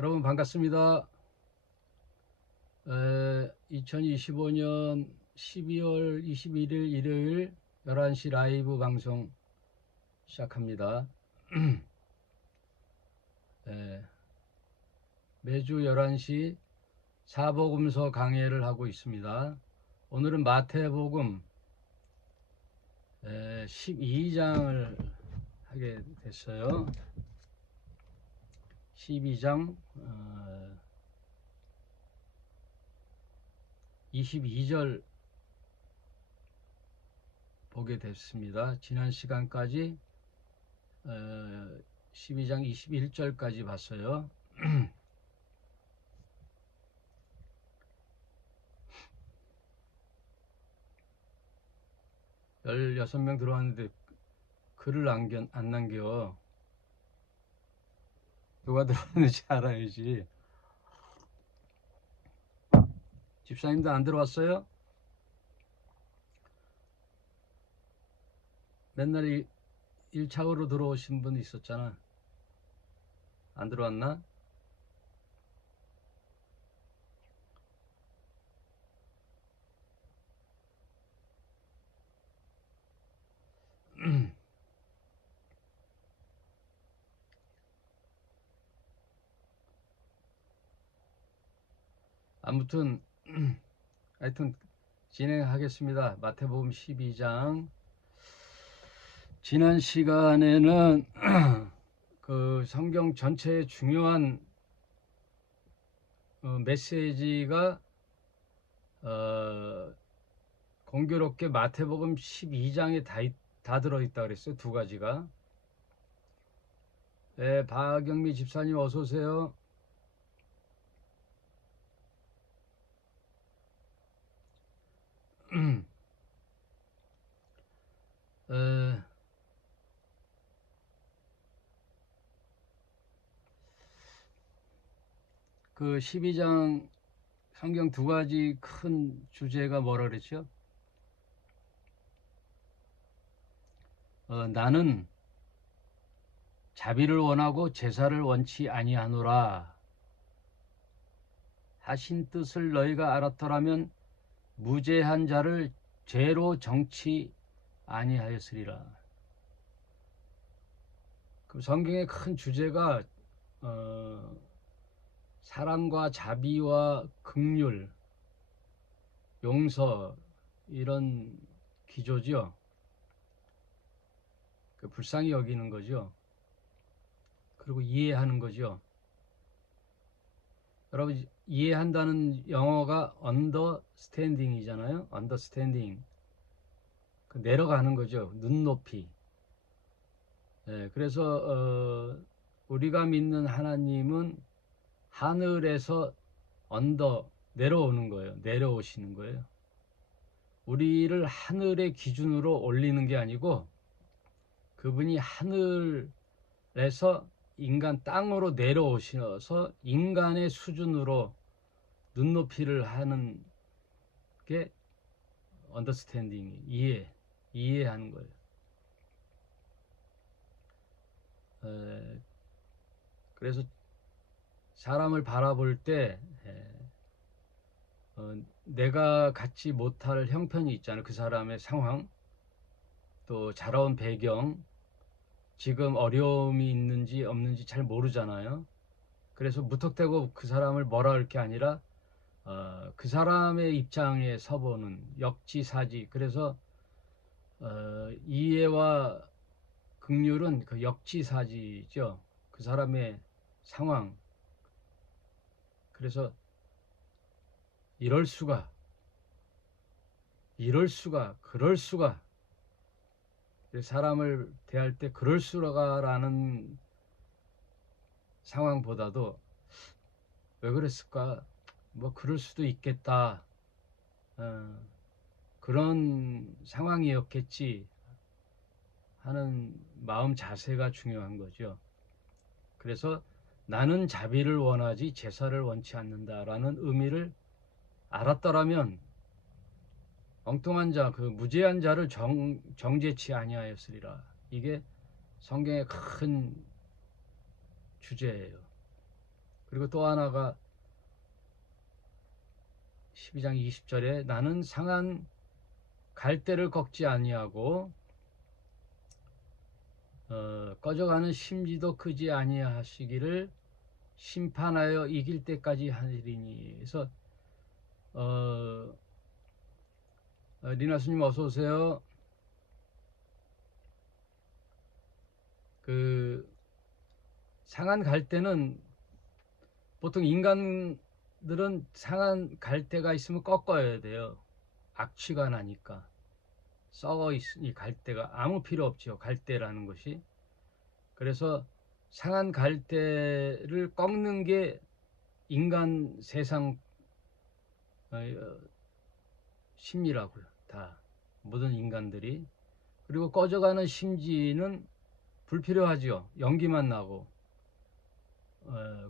여러분 반갑습니다. 2025년 12월 21일 일요일 11시 라이브 방송 시작합니다. 매주 11시 사복음서 강해를 하고 있습니다. 오늘은 마태복음 12장을 하게 됐어요. 12장 22절 보게 됐습니다. 지난 시간까지 12장 21절까지 봤어요. 16명 들어왔는데 글을 안 남겨. 누가 들어왔는지 알아야지. 집사님도 안 들어왔어요? 맨날 1차로 들어오신 분 있었잖아. 안 들어왔나? 아무튼 하여튼 진행하겠습니다. 마태복음 12장. 지난 시간에는 그 성경 전체의 중요한 메시지가 공교롭게 마태복음 12장에 다 들어있다 그랬어요. 두 가지가. 네, 박영미 집사님 어서 오세요. 그 12장 성경 두 가지 큰 주제가 뭐라 그랬죠? 나는 자비를 원하고 제사를 원치 아니하노라 하신 뜻을 너희가 알았더라면 무죄한 자를 죄로 정치 아니하였으리라. 그 성경의 큰 주제가 사랑과 자비와 긍휼, 용서 이런 기조죠. 그 불쌍히 여기는 거죠. 그리고 이해하는 거죠. 여러분 이해한다는 영어가 understanding이잖아요. understanding. 그 내려가는 거죠. 눈높이. 그래서 우리가 믿는 하나님은 하늘에서 내려오는 거예요. 내려오시는 거예요. 우리를 하늘의 기준으로 올리는 게 아니고 그분이 하늘에서 인간 땅으로 내려오셔서 인간의 수준으로 눈높이를 하는 게 언더스탠딩, 이해하는 거예요. 그래서 사람을 바라볼 때 내가 갖지 못할 형편이 있잖아요. 그 사람의 상황, 또 자라온 배경, 지금 어려움이 있는지 없는지 잘 모르잖아요. 그래서 무턱대고 그 사람을 뭐라 할 게 아니라 그 사람의 입장에 서보는 역지사지. 그래서 이해와 긍휼은 그 역지사지죠. 그 사람의 상황. 그래서 이럴 수가, 그럴 수가. 사람을 대할 때 그럴 수가라는 상황보다도 왜 그랬을까? 뭐 그럴 수도 있겠다. 그런 상황이었겠지 하는 마음 자세가 중요한 거죠. 그래서 나는 자비를 원하지 제사를 원치 않는다라는 의미를 알았더라면 엉뚱한 자, 그 무죄한 자를 정죄치 아니하였으리라. 이게 성경의 큰 주제예요. 그리고 또 하나가 12장 20절에 나는 상한 갈대를 꺾지 아니하고 꺼져가는 심지도 크지 아니하시기를 심판하여 이길 때까지 하리니. 그래서 리나스님 어서 오세요. 그 상한 갈대는 보통 인간들은 상한 갈대가 있으면 꺾어야 돼요. 악취가 나니까. 썩어 있으니 갈대가 아무 필요 없죠. 갈대라는 것이. 그래서 상한 갈대를 꺾는 게 인간 세상 심리라고요. 다 모든 인간들이. 그리고 꺼져가는 심지는 불필요하죠. 연기만 나고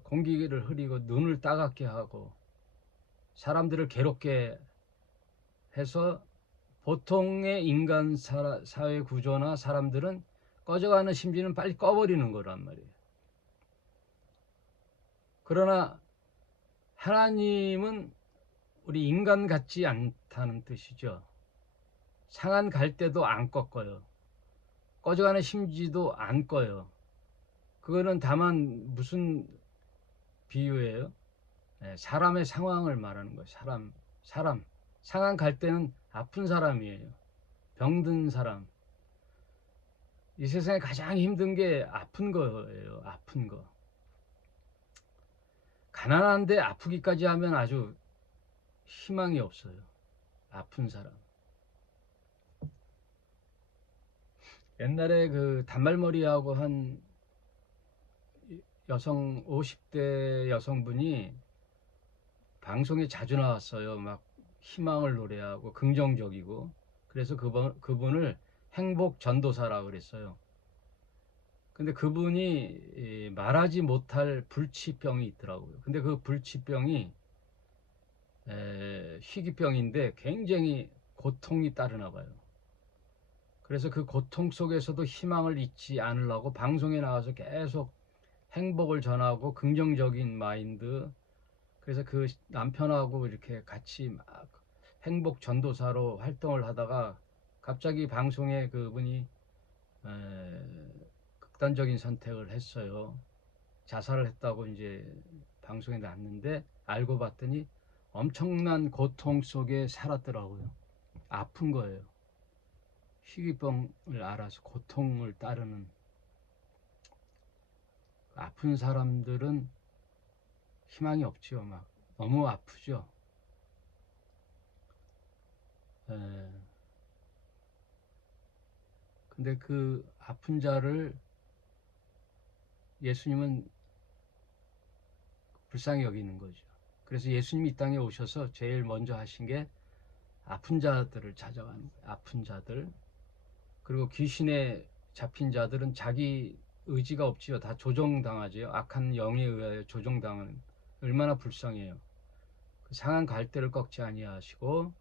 공기를 흐리고 눈을 따갑게 하고 사람들을 괴롭게 해서 보통의 인간 사회 구조나 사람들은 꺼져가는 심지는 빨리 꺼버리는 거란 말이에요. 그러나 하나님은 우리 인간 같지 않다는 뜻이죠. 상한 갈대도 안 꺾어요. 꺼져가는 심지도 안 꺼요. 그거는 다만 무슨 비유예요? 사람의 상황을 말하는 거예요. 사람. 상한 갈대는 아픈 사람이에요. 병든 사람. 이 세상에 가장 힘든 게 아픈 거예요. 아픈 거. 가난한데 아프기까지 하면 아주 희망이 없어요. 아픈 사람. 옛날에 그 단발머리하고 한 여성 50대 여성분이 방송에 자주 나왔어요. 막 희망을 노래하고 긍정적이고. 그래서 그분을 행복 전도사라고 그랬어요. 근데 그분이 말하지 못할 불치병이 있더라고요. 근데 그 불치병이 희귀병인데 굉장히 고통이 따르나 봐요. 그래서 그 고통 속에서도 희망을 잊지 않으려고 방송에 나와서 계속 행복을 전하고 긍정적인 마인드. 그래서 그 남편하고 이렇게 같이 막 행복 전도사로 활동을 하다가 갑자기 방송에 그분이 극단적인 선택을 했어요. 자살을 했다고 이제 방송에 났는데 알고 봤더니 엄청난 고통 속에 살았더라고요. 아픈 거예요. 희귀병을 알아서 고통을 따르는. 아픈 사람들은 희망이 없죠. 막 너무 아프죠. 근데 그 아픈 자를 예수님은 불쌍히 여기는 거죠. 그래서 예수님이 이 땅에 오셔서 제일 먼저 하신 게 아픈 자들을 찾아가는 거예요. 아픈 자들. 그리고 귀신에 잡힌 자들은 자기 의지가 없지요. 다 조종당하지요. 악한 영에 의하여 조종당하는. 얼마나 불쌍해요. 그 상한 갈대를 꺾지 아니하시고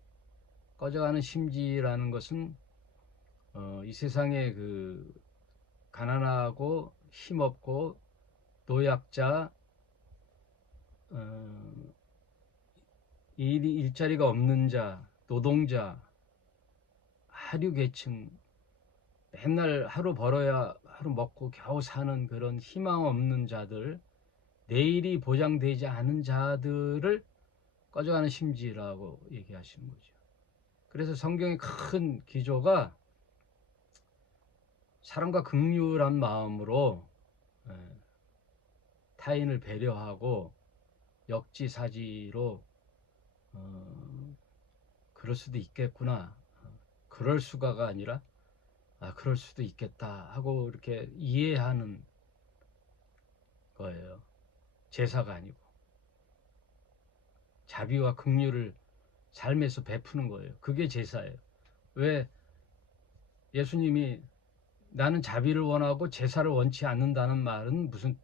꺼져가는 심지라는 것은 이 세상에 그 가난하고 힘없고 노약자, 일자리가 없는 자, 노동자, 하류 계층, 맨날 하루 벌어야 하루 먹고 겨우 사는 그런 희망 없는 자들, 내일이 보장되지 않은 자들을 꺼져가는 심지라고 얘기하시는 거죠. 그래서 성경의 큰 기조가 사람과 긍휼한 마음으로 타인을 배려하고 역지사지로 그럴 수도 있겠구나, 그럴 수가가 아니라 그럴 수도 있겠다 하고 이렇게 이해하는 거예요. 제사가 아니고 자비와 긍휼을 삶에서 베푸는 거예요. 그게 제사예요. 왜 예수님이 나는 자비를 원하고 제사를 원치 않는다는 말은 무슨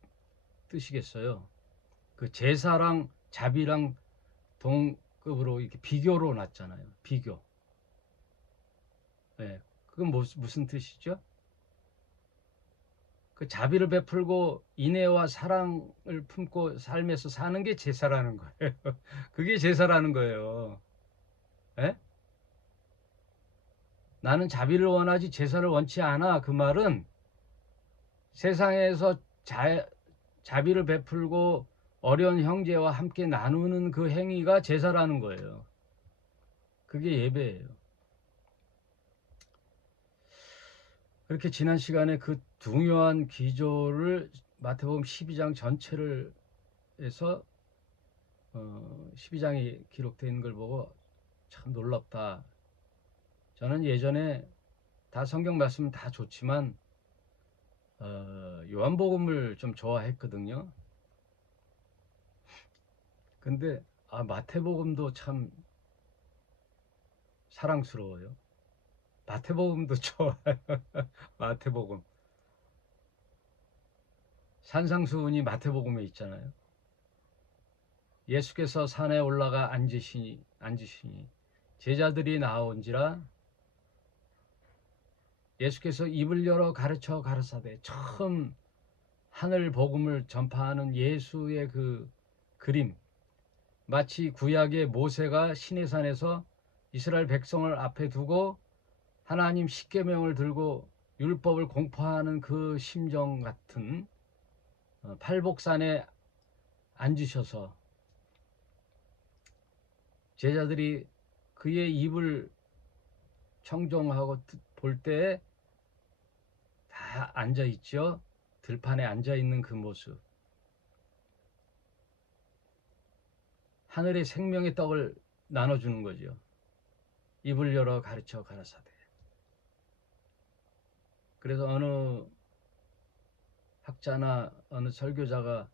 뜻이겠어요? 그 제사랑 자비랑 동급으로 이렇게 비교로 놨잖아요. 비교. 네, 그건 무슨 뜻이죠? 그 자비를 베풀고 인애와 사랑을 품고 삶에서 사는 게 제사라는 거예요. 그게 제사라는 거예요. 에? 나는 자비를 원하지 제사를 원치 않아. 그 말은 세상에서 자비를 베풀고 어려운 형제와 함께 나누는 그 행위가 제사라는 거예요. 그게 예배예요. 그렇게 지난 시간에 그 중요한 기조를 마태복음 12장 전체를 해서 12장이 기록되어 있는 걸 보고 참 놀랍다. 저는 예전에 다 성경 말씀 다 좋지만 요한복음을 좀 좋아했거든요. 근데 마태복음도 참 사랑스러워요. 마태복음도 좋아요. 마태복음. 산상수훈이 마태복음에 있잖아요. 예수께서 산에 올라가 앉으시니 제자들이 나온지라 예수께서 입을 열어 가르쳐 가라사대. 처음 하늘 복음을 전파하는 예수의 그 그림, 마치 구약의 모세가 시내산에서 이스라엘 백성을 앞에 두고 하나님 십계명을 들고 율법을 공포하는 그 심정 같은 팔복산에 앉으셔서 제자들이 그의 입을 청종하고 볼 때 다 앉아 있죠. 들판에 앉아 있는 그 모습. 하늘의 생명의 떡을 나눠주는 거죠. 입을 열어 가르쳐 가라사대. 그래서 어느 학자나 어느 설교자가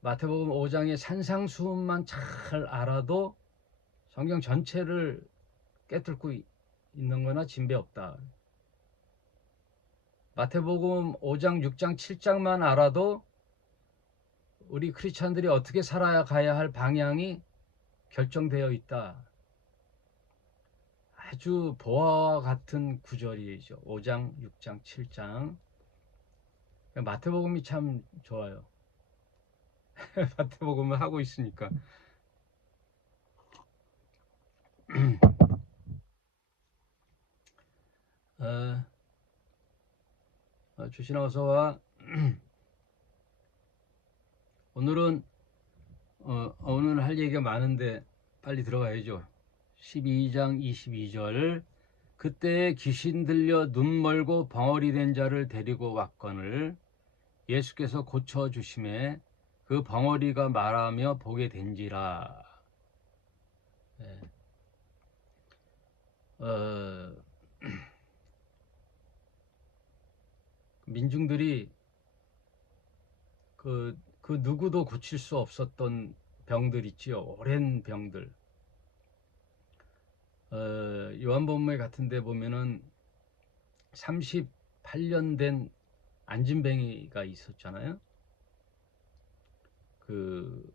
마태복음 5장의 산상수훈만 잘 알아도 성경 전체를 깨뚫고 있는 거나 진배 없다. 마태복음 5장, 6장, 7장만 알아도 우리 크리스찬들이 어떻게 살아야 가야 할 방향이 결정되어 있다. 아주 보화와 같은 구절이죠. 5장, 6장, 7장. 마태복음이 참 좋아요. 마태복음을 하고 있으니까. 주신아 어서 와. 오늘은 오늘 할 얘기가 많은데 빨리 들어가야죠. 12장 22절. 그때 귀신 들려 눈 멀고 벙어리 된 자를 데리고 왔거늘 예수께서 고쳐 주심에 그 벙어리가 말하며 보게 된지라. 네. 민중들이 그 누구도 고칠 수 없었던 병들 있지요. 오랜 병들. 요한복음 같은 데 보면은 38년 된 안진뱅이가 있었잖아요. 그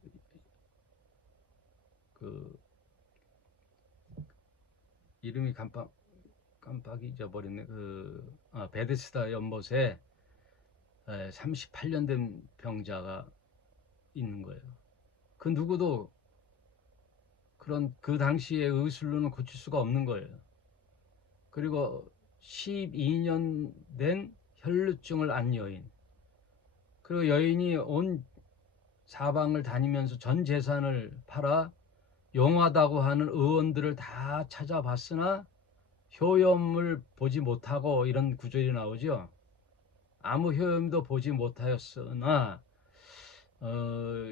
이름이 깜빡 잊어버렸네. 베데스다 연못에 38년 된 병자가 있는 거예요. 그 누구도 그 당시에 의술로는 고칠 수가 없는 거예요. 그리고 12년 된 혈루증을 앓은 여인. 그리고 여인이 온 사방을 다니면서 전 재산을 팔아 용하다고 하는 의원들을 다 찾아봤으나 효염을 보지 못하고 이런 구절이 나오죠. 아무 효염도 보지 못하였으나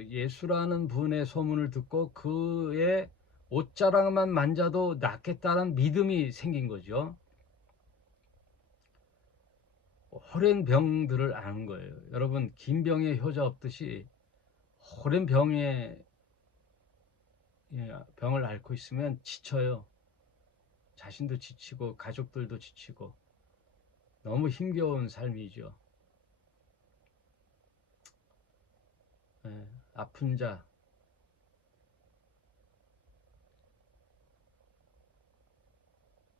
예수라는 분의 소문을 듣고 그의 옷자락만 만져도 낫겠다는 믿음이 생긴 거죠. 오랜 병들을 아는 거예요. 여러분, 긴 병에 효자 없듯이 오랜 병을 앓고 있으면 지쳐요. 자신도 지치고 가족들도 지치고 너무 힘겨운 삶이죠. 아픈 자.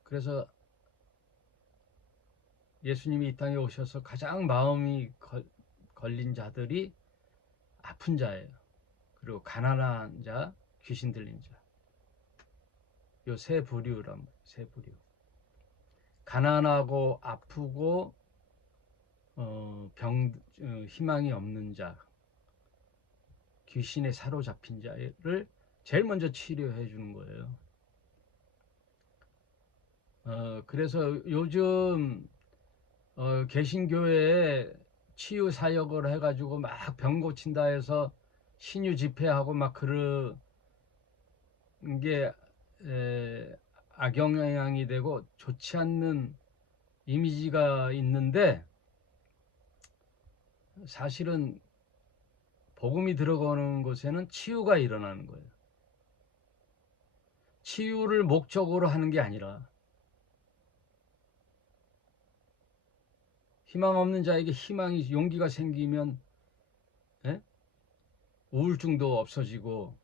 그래서 예수님이 이 땅에 오셔서 가장 마음이 걸린 자들이 아픈 자예요. 그리고 가난한 자, 귀신 들린 자. 요 세 부류란 말이에요. 세 부류. 가난하고 아프고 희망이 없는 자, 귀신에 사로잡힌 자를 제일 먼저 치료해 주는 거예요. 그래서 요즘 개신교회에 치유 사역을 해가지고 막 병 고친다 해서 신유 집회하고 막 그런 게 악영향이 되고 좋지 않는 이미지가 있는데, 사실은 복음이 들어가는 곳에는 치유가 일어나는 거예요. 치유를 목적으로 하는 게 아니라 희망 없는 자에게 희망이, 용기가 생기면 우울증도 없어지고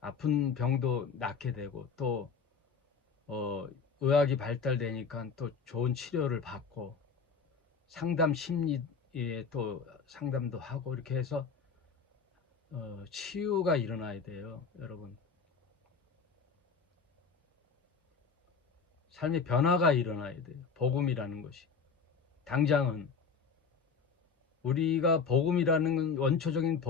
아픈 병도 낫게 되고, 또 의학이 발달되니까 또 좋은 치료를 받고 상담 심리에 또 상담도 하고, 이렇게 해서 치유가 일어나야 돼요. 여러분, 삶의 변화가 일어나야 돼요. 복음이라는 것이. 당장은 우리가 복음이라는 원초적인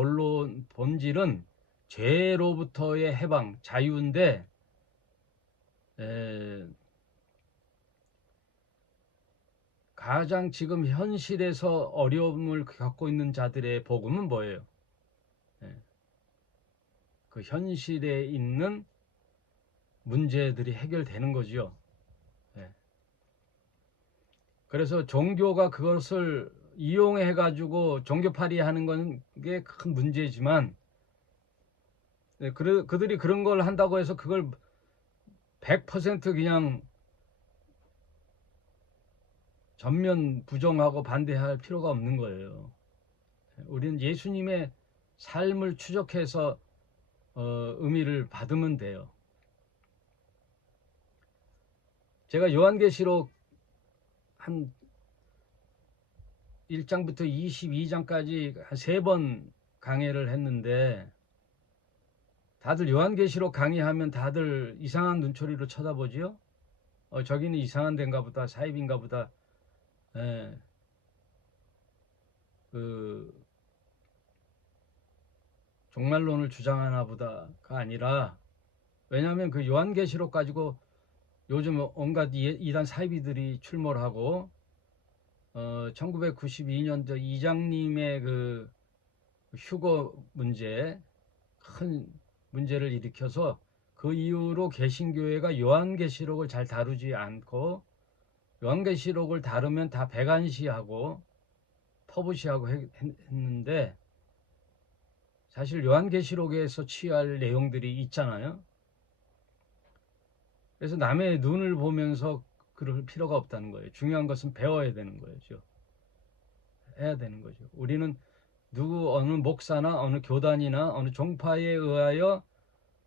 본질은 죄로부터의 해방, 자유인데, 가장 지금 현실에서 어려움을 겪고 있는 자들의 복음은 뭐예요? 그 현실에 있는 문제들이 해결되는 거죠. 그래서 종교가 그것을 이용해 가지고 종교팔이 하는 게 큰 문제지만, 그들이 그런 걸 한다고 해서 그걸 100% 그냥 전면 부정하고 반대할 필요가 없는 거예요. 우리는 예수님의 삶을 추적해서 의미를 받으면 돼요. 제가 요한계시록 한 1장부터 22장까지 한 3번 강의를 했는데, 다들 요한계시록 강의하면 다들 이상한 눈초리로 쳐다보지요. 저기는 이상한 데인가 보다, 사입인가 보다, 그 종말론을 주장하나 보다가 아니라, 왜냐하면 그 요한계시록 가지고 요즘 온갖 이단 사이비들이 출몰 하고, 1992년도 이장님의 그 휴거 문제, 큰 문제를 일으켜서 그 이후로 개신교회가 요한계시록을 잘 다루지 않고, 요한계시록을 다루면 다 배관시하고 터부시하고 했는데, 사실 요한계시록에서 취할 내용들이 있잖아요. 그래서 남의 눈을 보면서 그럴 필요가 없다는 거예요. 중요한 것은 배워야 되는 거죠. 해야 되는 거죠. 우리는 어느 목사나 어느 교단이나 어느 종파에 의하여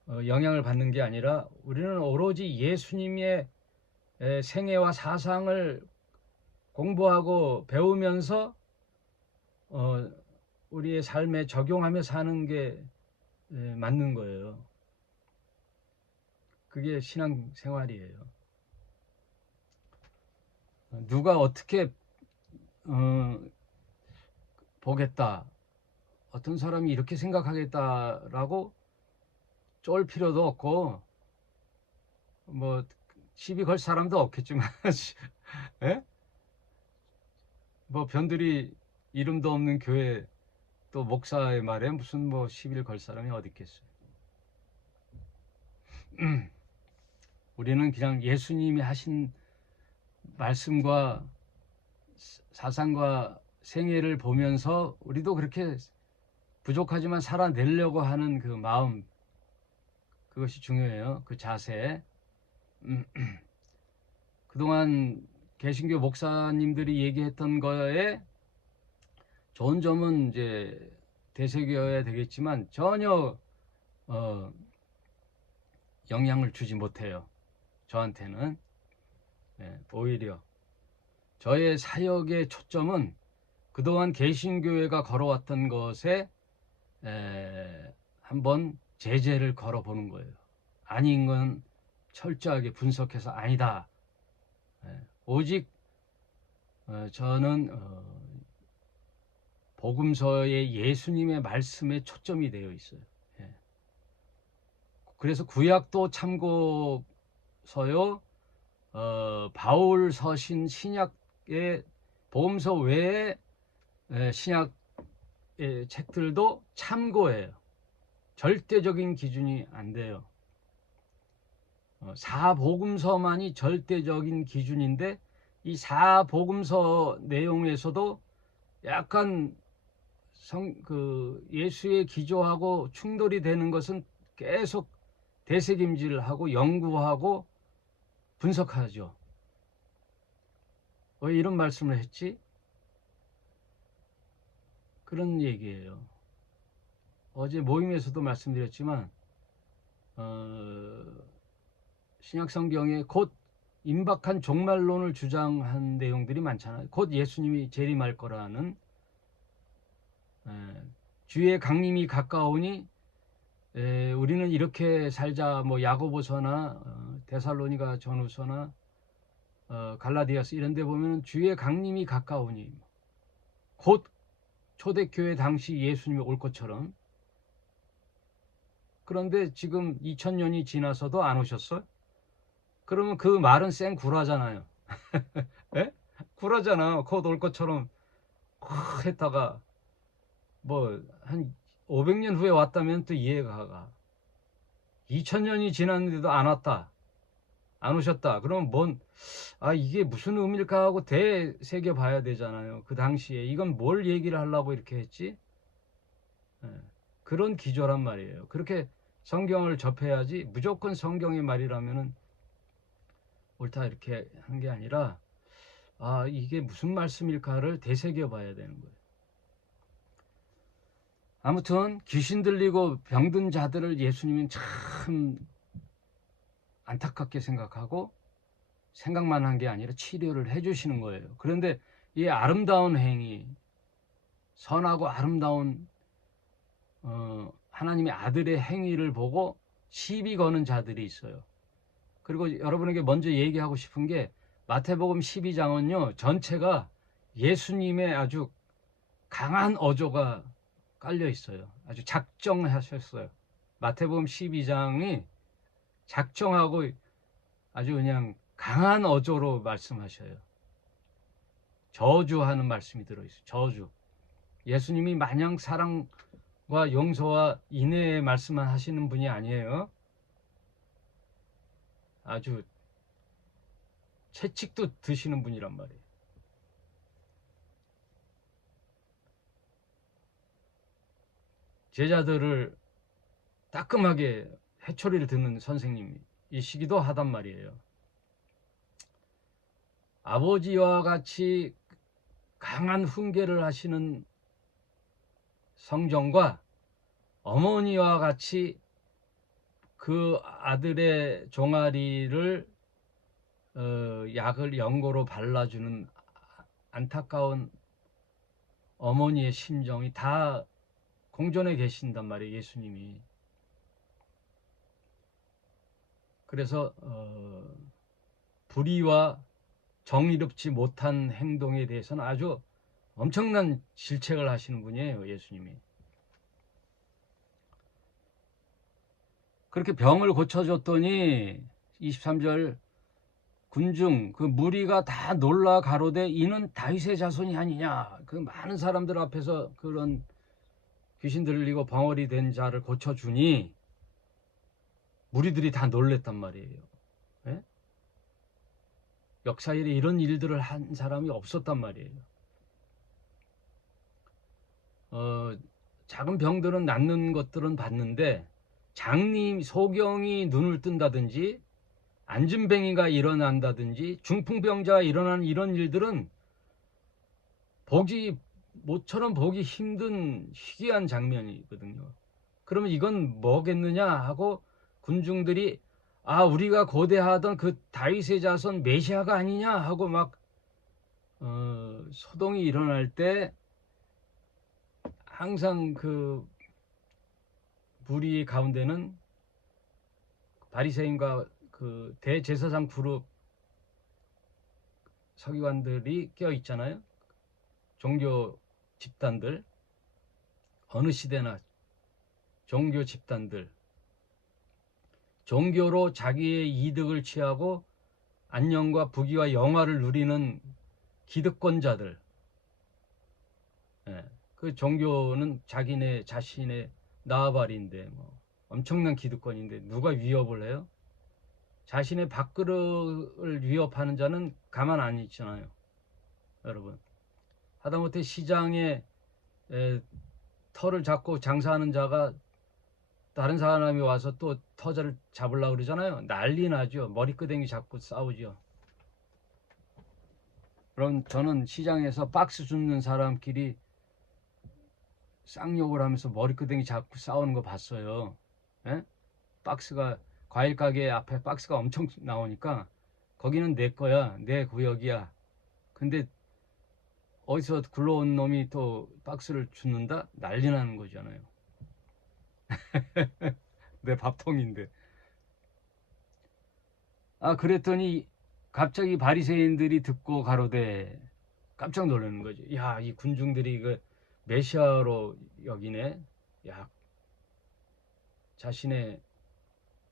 영향을 받는 게 아니라, 우리는 오로지 예수님의 생애와 사상을 공부하고 배우면서 우리의 삶에 적용하며 사는 게 맞는 거예요. 그게 신앙생활이에요. 누가 어떻게 보겠다, 어떤 사람이 이렇게 생각하겠다라고 쫄 필요도 없고, 뭐 시비 걸 사람도 없겠지만 예? 뭐 변두리 이름도 없는 교회 또 목사의 말에 무슨 뭐 시비를 걸 사람이 어디 있겠어요. 우리는 그냥 예수님이 하신 말씀과 사상과 생애를 보면서 우리도 그렇게 부족하지만 살아내려고 하는 그 마음, 그것이 중요해요. 그 자세. 그동안 개신교 목사님들이 얘기했던 거에 좋은 점은 이제 되새겨야 되겠지만, 전혀 영향을 주지 못해요. 저한테는. 오히려 저의 사역의 초점은 그동안 개신교회가 걸어왔던 것에 한번 제재를 걸어보는 거예요. 아닌 건 철저하게 분석해서 아니다. 오직 저는 복음서의 예수님의 말씀에 초점이 되어 있어요. 그래서 구약도 참고서요, 바울 서신 신약의 복음서 외에 신약의 책들도 참고해요. 절대적인 기준이 안 돼요. 사복음서만이 절대적인 기준인데 이 사복음서 내용에서도 약간 예수의 기조하고 충돌이 되는 것은 계속 되새김질하고 연구하고 분석하죠. 왜 이런 말씀을 했지? 그런 얘기예요. 어제 모임에서도 말씀드렸지만 신약성경에 곧 임박한 종말론을 주장한 내용들이 많잖아요. 곧 예수님이 재림할 거라는, 주의 강림이 가까우니 우리는 이렇게 살자. 뭐 야고보서나 데살로니가 전후서나 갈라디아서 이런 데 보면 주의 강림이 가까우니, 곧 초대교회 당시 예수님이 올 것처럼. 그런데 지금 2000년이 지나서도 안 오셨어요? 그러면 그 말은 생구라잖아요. 예? 구라잖아. 곧 올 것처럼 했다가 뭐 한 500년 후에 왔다면 또 이해가 가. 2000년이 지났는데도 안 왔다, 안 오셨다. 그러면 이게 무슨 의미일까 하고 되새겨 봐야 되잖아요. 그 당시에 이건 뭘 얘기를 하려고 이렇게 했지? 그런 기조란 말이에요. 그렇게 성경을 접해야지 무조건 성경의 말이라면은 옳다 이렇게 하는 게 아니라 이게 무슨 말씀일까를 되새겨 봐야 되는 거예요. 아무튼 귀신 들리고 병든 자들을 예수님은 참 안타깝게 생각하고 생각만 한 게 아니라 치료를 해주시는 거예요. 그런데 이 아름다운 행위, 선하고 아름다운 하나님의 아들의 행위를 보고 시비 거는 자들이 있어요. 그리고 여러분에게 먼저 얘기하고 싶은 게, 마태복음 12장은요 전체가 예수님의 아주 강한 어조가 깔려 있어요. 아주 작정하셨어요. 마태복음 12장이 작정하고 아주 그냥 강한 어조로 말씀하셔요. 저주하는 말씀이 들어있어요. 저주. 예수님이 마냥 사랑과 용서와 인애의 말씀만 하시는 분이 아니에요. 아주 채찍도 드시는 분이란 말이에요. 제자들을 따끔하게 회초리를 드는 선생님이시기도 하단 말이에요. 아버지와 같이 강한 훈계를 하시는 성정과 어머니와 같이 그 아들의 종아리를 약을 연고로 발라주는 안타까운 어머니의 심정이 다 공존해 계신단 말이에요, 예수님이. 그래서 불의와 정의롭지 못한 행동에 대해서는 아주 엄청난 질책을 하시는 분이에요, 예수님이. 그렇게 병을 고쳐줬더니 23절, 군중 그 무리가 다 놀라 가로되 이는 다윗의 자손이 아니냐. 그 많은 사람들 앞에서 그런 귀신 들리고 벙어리 된 자를 고쳐주니 무리들이 다 놀랬단 말이에요. 예? 역사 일에 이런 일들을 한 사람이 없었단 말이에요. 작은 병들은 낫는 것들은 봤는데 장님 소경이 눈을 뜬다든지 안진뱅이가 일어난다든지 중풍병자가 일어나는 이런 일들은 모처럼 보기 힘든 희귀한 장면이거든요. 그러면 이건 뭐겠느냐 하고 군중들이 우리가 고대하던 그 다윗의 자손 메시아가 아니냐 하고 막 소동이 일어날 때 항상 그 무리 가운데는 바리새인과 그 대제사장 그룹 서기관들이 껴 있잖아요. 종교 집단들, 어느 시대나 종교 집단들, 종교로 자기의 이득을 취하고 안녕과 부귀와 영화를 누리는 기득권자들. 예, 그 종교는 자기네 자신의 나아바리인데 뭐 엄청난 기득권인데 누가 위협을 해요? 자신의 밥그릇을 위협하는 자는 가만 안 있잖아요. 여러분, 하다못해 시장에 터를 잡고 장사하는 자가 다른 사람이 와서 또 터를 잡으려고 그러잖아요. 난리 나죠. 머리끄댕이 잡고 싸우죠. 그럼 저는 시장에서 박스 줍는 사람끼리 쌍욕을 하면서 머리끄댕이 잡고 싸우는 거 봤어요. 예? 박스가, 과일 가게 앞에 박스가 엄청 나오니까 거기는 내 거야, 내 구역이야. 근데 어디서 굴러온 놈이 또 박스를 줍는다? 난리 나는 거잖아요. 내 밥통인데. 그랬더니 갑자기 바리새인들이 듣고 가로되, 깜짝 놀라는 거죠. 야, 이 군중들이 그 메시아로 여기네. 야, 자신의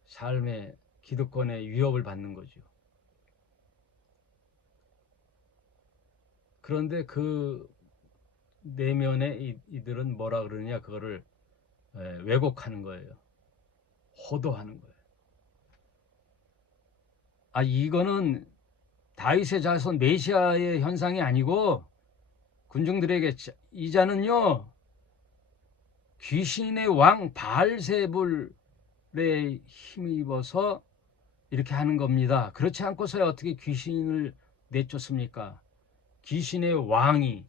삶의 기득권에 위협을 받는 거죠. 그런데 그 내면에 이들은 뭐라 그러느냐, 그거를 왜곡하는 거예요. 호도하는 거예요. 이거는 다윗의 자손 메시아의 현상이 아니고 군중들에게 이 자는요 귀신의 왕 바알세불에 힘입어서 이렇게 하는 겁니다. 그렇지 않고서야 어떻게 귀신을 내쫓습니까? 귀신의 왕이,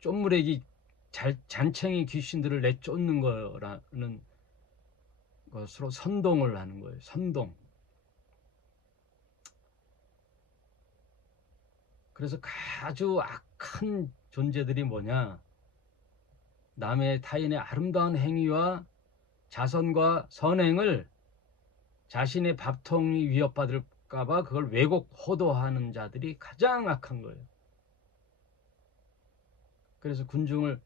쫌무레기 잔챙이 귀신들을 내쫓는 거라는 것으로 선동을 하는 거예요. 선동. 그래서 아주 악한 존재들이 뭐냐, 남의 타인의 아름다운 행위와 자선과 선행을 자신의 밥통이 위협받을까봐 그걸 왜곡 호도하는 자들이 가장 악한 거예요. 그래서 군중을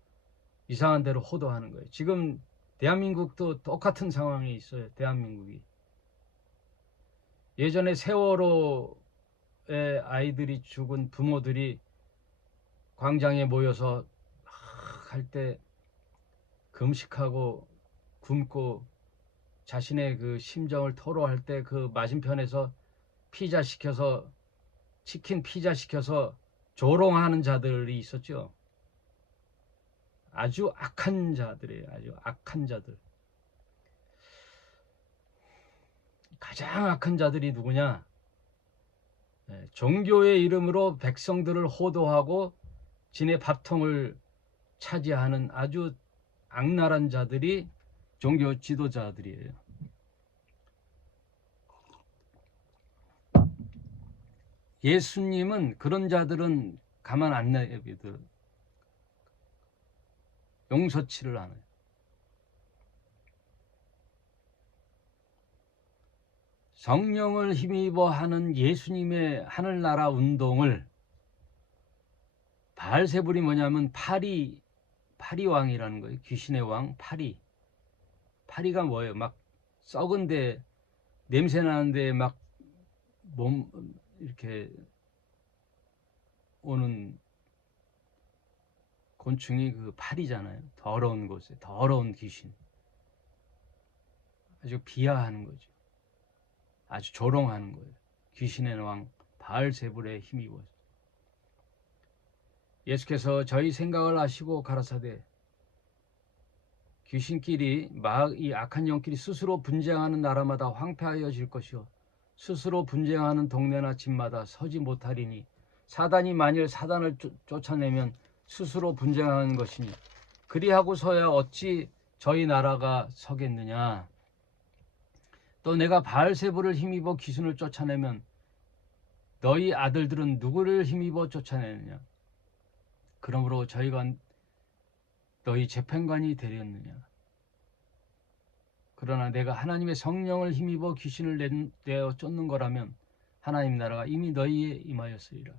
이상한 대로 호도하는 거예요. 지금 대한민국도 똑같은 상황에 있어요. 대한민국이. 예전에 세월호에 아이들이 죽은 부모들이 광장에 모여서 할 때 금식하고 굶고 자신의 그 심정을 토로할 때 그 맞은편에서 피자 시켜서, 치킨 피자 시켜서 조롱하는 자들이 있었죠. 아주 악한 자들이에요. 아주 악한 자들. 가장 악한 자들이 누구냐? 종교의 이름으로 백성들을 호도하고 진의 밥통을 차지하는 아주 악랄한 자들이 종교 지도자들이에요. 예수님은 그런 자들은 가만 안 내비둬, 용서치를 않아요. 성령을 힘입어 하는 예수님의 하늘나라 운동을, 바알세불이 뭐냐면 파리 왕이라는 거예요. 귀신의 왕 파리. 파리가 뭐예요? 막 썩은데, 냄새 나는데 막 몸 이렇게 오는 곤충이 그 파리잖아요. 더러운 곳에 더러운 귀신. 아주 비하하는 거죠. 아주 조롱하는 거예요. 귀신의 왕 바알세불에 힘입어서. 예수께서 저희 생각을 아시고 가라사대, 귀신끼리 이 악한 영끼리 스스로 분쟁하는 나라마다 황폐하여질 것이요 스스로 분쟁하는 동네나 집마다 서지 못하리니, 사단이 만일 사단을 쫓아내면 스스로 분쟁하는 것이니 그리하고서야 어찌 저희 나라가 서겠느냐. 또 내가 바알세불을 힘입어 귀신을 쫓아내면 너희 아들들은 누구를 힘입어 쫓아내느냐? 그러므로 저희가 너희 재판관이 되렸느냐? 그러나 내가 하나님의 성령을 힘입어 귀신을 내어 쫓는 거라면 하나님 나라가 이미 너희에 임하였으리라.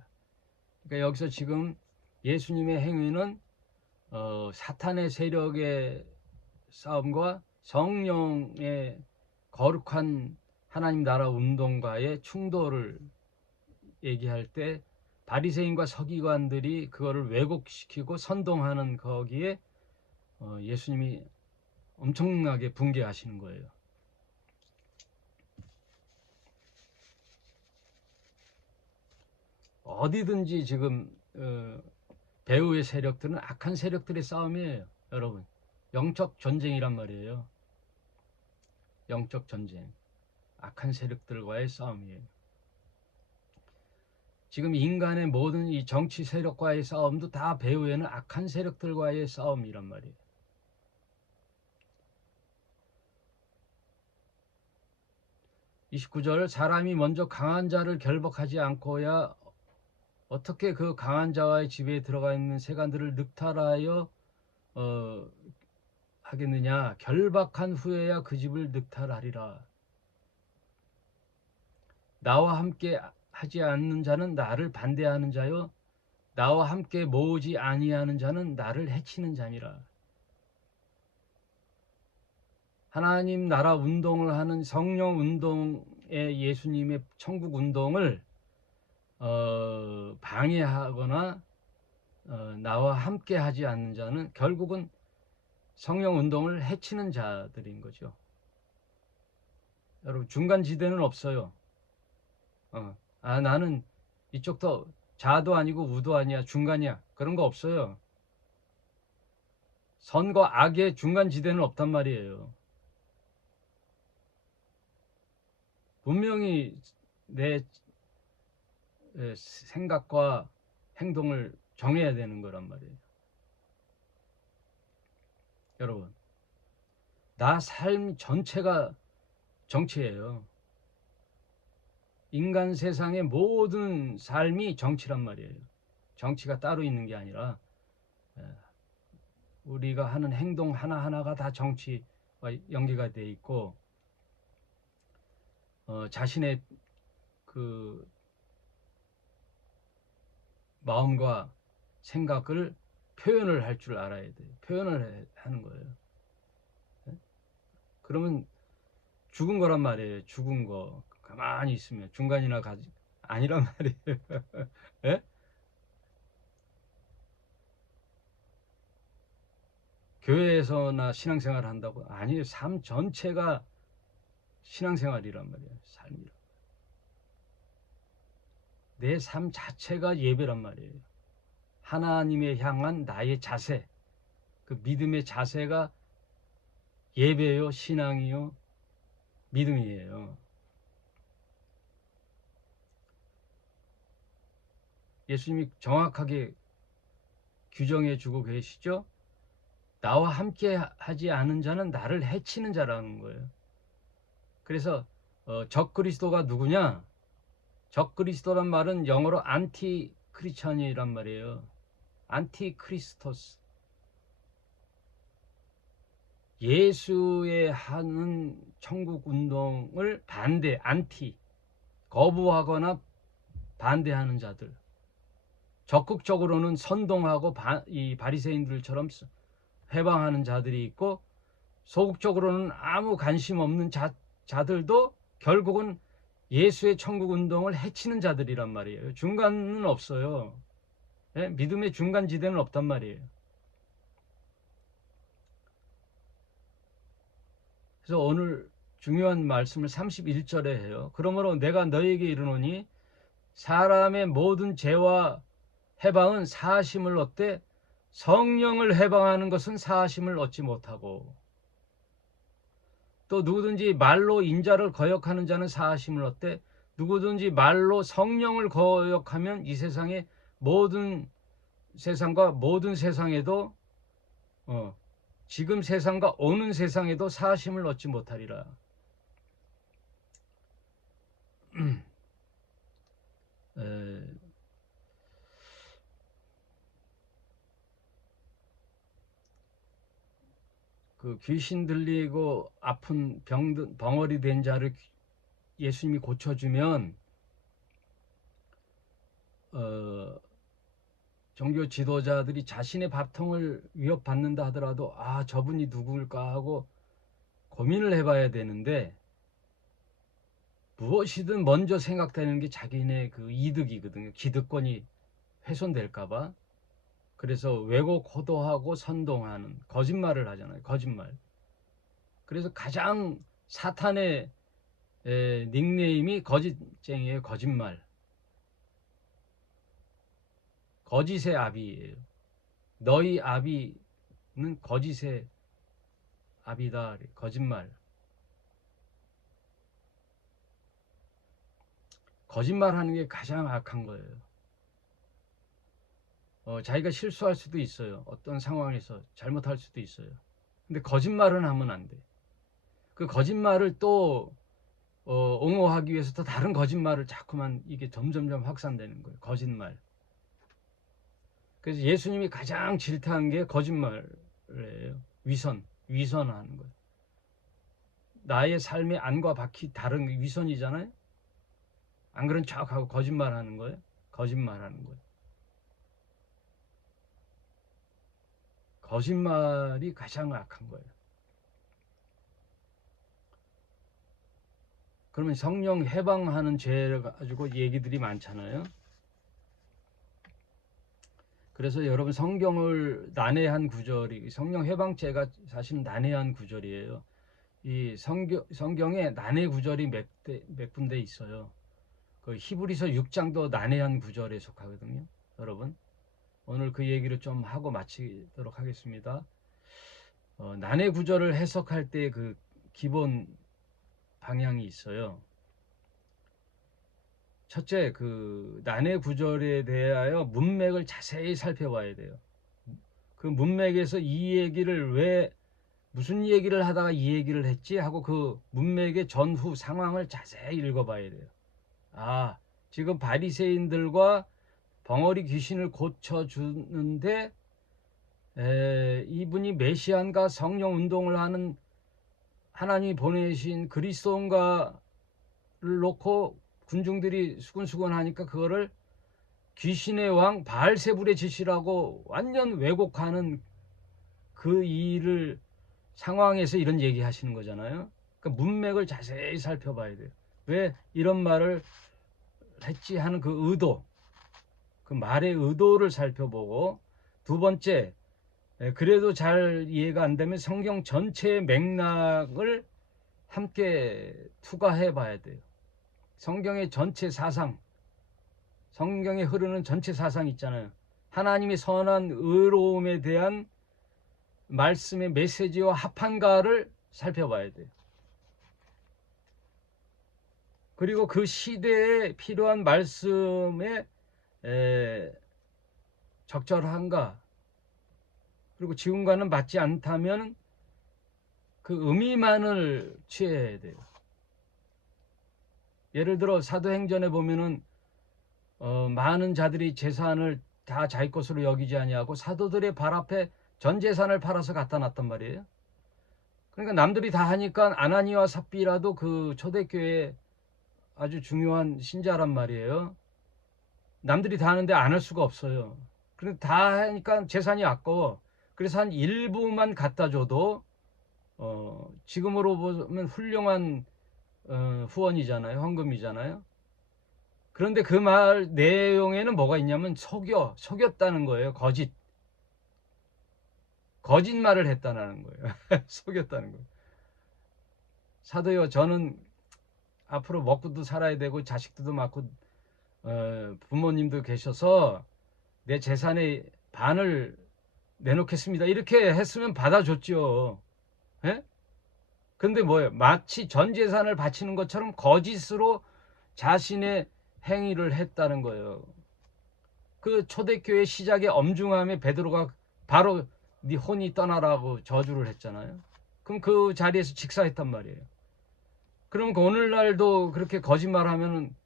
그러니까 여기서 지금 예수님의 행위는 사탄의 세력의 싸움과 성령의 거룩한 하나님 나라 운동과의 충돌을 얘기할 때 바리새인과 서기관들이 그거를 왜곡시키고 선동하는 거기에 예수님이 엄청나게 붕괴하시는 거예요. 어디든지 지금 배후의 세력들은 악한 세력들의 싸움이에요. 여러분, 영적 전쟁이란 말이에요. 영적 전쟁, 악한 세력들과의 싸움이에요. 지금 인간의 모든 이 정치 세력과의 싸움도 다 배후에는 악한 세력들과의 싸움이란 말이에요. (29절) 사람이 먼저 강한 자를 결박하지 않고야 어떻게 그 강한 자와의 집에 들어가 있는 세간들을 늑탈하여 하겠느냐? 결박한 후에야 그 집을 늑탈하리라. 나와 함께 하지 않는 자는 나를 반대하는 자요, 나와 함께 모으지 아니하는 자는 나를 해치는 자니라. 하나님 나라 운동을 하는 성령 운동의 예수님의 천국 운동을 방해하거나 나와 함께 하지 않는 자는 결국은 성령 운동을 해치는 자들인 거죠. 여러분, 중간지대는 없어요. 나는 이쪽도 좌도 아니고 우도 아니야, 중간이야, 그런 거 없어요. 선과 악의 중간지대는 없단 말이에요. 분명히 내 생각과 행동을 정해야 되는 거란 말이에요. 여러분, 나 삶 전체가 정치예요. 인간 세상의 모든 삶이 정치란 말이에요. 정치가 따로 있는 게 아니라 우리가 하는 행동 하나하나가 다 정치와 연계가 돼 있고, 자신의 그 마음과 생각을 표현을 할 줄 알아야 돼요. 표현을 하는 거예요. 그러면 죽은 거란 말이에요. 죽은 거. 가만히 있으면 중간이나 가지 아니란 말이에요. 예? 교회에서나 신앙생활을 한다고? 아니에요. 삶 전체가 신앙생활이란 말이에요. 삶이란. 내 삶 자체가 예배란 말이에요. 하나님에 향한 나의 자세, 그 믿음의 자세가 예배요, 신앙이요, 믿음이에요. 예수님이 정확하게 규정해 주고 계시죠? 나와 함께 하지 않은 자는 나를 해치는 자라는 거예요. 그래서 적그리스도가 누구냐? 적그리스도란 말은 영어로 안티 크리스천이란 말이에요. 안티크리스토스. 예수의 하는 천국 운동을 안티, 거부하거나 반대하는 자들. 적극적으로는 선동하고 이 바리새인들처럼 해방하는 자들이 있고, 소극적으로는 아무 관심 없는 자들도 결국은 예수의 천국 운동을 해치는 자들이란 말이에요. 중간은 없어요. 예? 믿음의 중간지대는 없단 말이에요. 그래서 오늘 중요한 말씀을 31절에 해요. 그러므로 내가 너희에게 이르노니 사람의 모든 죄와 해방은 사하심을 얻되 성령을 해방하는 것은 사하심을 얻지 못하고, 또 누구든지 말로 인자를 거역하는 자는 사하심을 얻되 누구든지 말로 성령을 거역하면 이 세상의 모든 세상과 모든 세상에도 지금 세상과 오는 세상에도 사하심을 얻지 못하리라. 에, 그 귀신 들리고 아픈 벙어리 된 자를 예수님이 고쳐주면 종교 지도자들이 자신의 밥통을 위협받는다 하더라도 아 저분이 누구일까 하고 고민을 해봐야 되는데 무엇이든 먼저 생각되는 게 자기네 그 이득이거든요. 기득권이 훼손될까봐. 그래서 왜곡 호도하고 선동하는 거짓말을 하잖아요. 거짓말. 그래서 가장 사탄의 닉네임이 거짓쟁이에요. 거짓말. 거짓의 아비예요. 너희 아비는 거짓의 아비다. 거짓말. 거짓말하는 게 가장 악한 거예요. 자기가 실수할 수도 있어요. 어떤 상황에서 잘못할 수도 있어요. 근데 거짓말은 하면 안 돼. 그 거짓말을 또 옹호하기 위해서 또 다른 거짓말을 자꾸만 이게 점점점 확산되는 거예요. 거짓말. 그래서 예수님이 가장 질타한 게 거짓말이에요. 위선하는 거예요. 나의 삶의 안과 밖이 다른 위선이잖아요. 안 그런 척하고 거짓말하는 거예요. 거짓말하는 거예요. 거짓말이 가장 악한 거예요. 그러면 성령 해방하는 죄를 가지고 얘기들이 많잖아요. 그래서 여러분 성경을 난해한 구절이 성령 해방죄가 사실 난해한 구절이에요. 이 성경에 난해 구절이 몇 군데 있어요. 그 히브리서 6장도 난해한 구절에 속하거든요. 여러분 오늘 그 얘기를 좀 하고 마치도록 하겠습니다. 난해 구절을 해석할 때 그 기본 방향이 있어요. 첫째, 그 난해 구절에 대하여 문맥을 자세히 살펴봐야 돼요. 그 문맥에서 이 얘기를 왜 무슨 얘기를 하다가 이 얘기를 했지 하고 그 문맥의 전후 상황을 자세히 읽어봐야 돼요. 아, 지금 바리새인들과 벙어리 귀신을 고쳐주는데 이분이 메시안과 성령 운동을 하는 하나님이 보내신 그리스도인가를 놓고 군중들이 수군수군 하니까 그거를 귀신의 왕 바알세불의 짓이라고 완전 왜곡하는 그 일을 상황에서 이런 얘기 하시는 거잖아요. 그러니까 문맥을 자세히 살펴봐야 돼요. 왜 이런 말을 했지 하는 그 의도, 그 말의 의도를 살펴보고, 두 번째, 그래도 잘 이해가 안 되면 성경 전체의 맥락을 함께 투과해 봐야 돼요. 성경의 전체 사상, 성경에 흐르는 전체 사상 있잖아요. 하나님의 선한 의로움에 대한 말씀의 메시지와 합한가를 살펴봐야 돼요. 그리고 그 시대에 필요한 말씀에 적절한가, 그리고 지금과는 맞지 않다면 그 의미만을 취해야 돼요. 예를 들어 사도행전에 보면은 많은 자들이 재산을 다 자기 것으로 여기지 아니하고 사도들의 발 앞에 전 재산을 팔아서 갖다 놨단 말이에요. 그러니까 남들이 다 하니까 아나니와 삽비라도 그 초대교회 아주 중요한 신자란 말이에요. 남들이 다 하는데 안 할 수가 없어요. 그런데 다 하니까 재산이 아까워. 그래서 한 일부만 갖다 줘도 지금으로 보면 훌륭한 후원이잖아요. 헌금이잖아요. 그런데 그 말 내용에는 뭐가 있냐면 속였다는 거예요. 거짓말을 했다는 거예요. 속였다는 거예요. 사도요, 저는 앞으로 먹고도 살아야 되고 자식들도 많고 부모님도 계셔서 내 재산의 반을 내놓겠습니다. 이렇게 했으면 받아줬죠. 예? 근데 뭐예요? 마치 전 재산을 바치는 것처럼 거짓으로 자신의 행위를 했다는 거예요. 그 초대교회 시작의 엄중함에 베드로가 바로 네 혼이 떠나라고 저주를 했잖아요. 그럼 그 자리에서 직사했단 말이에요. 그럼 오늘날도 그렇게 거짓말하면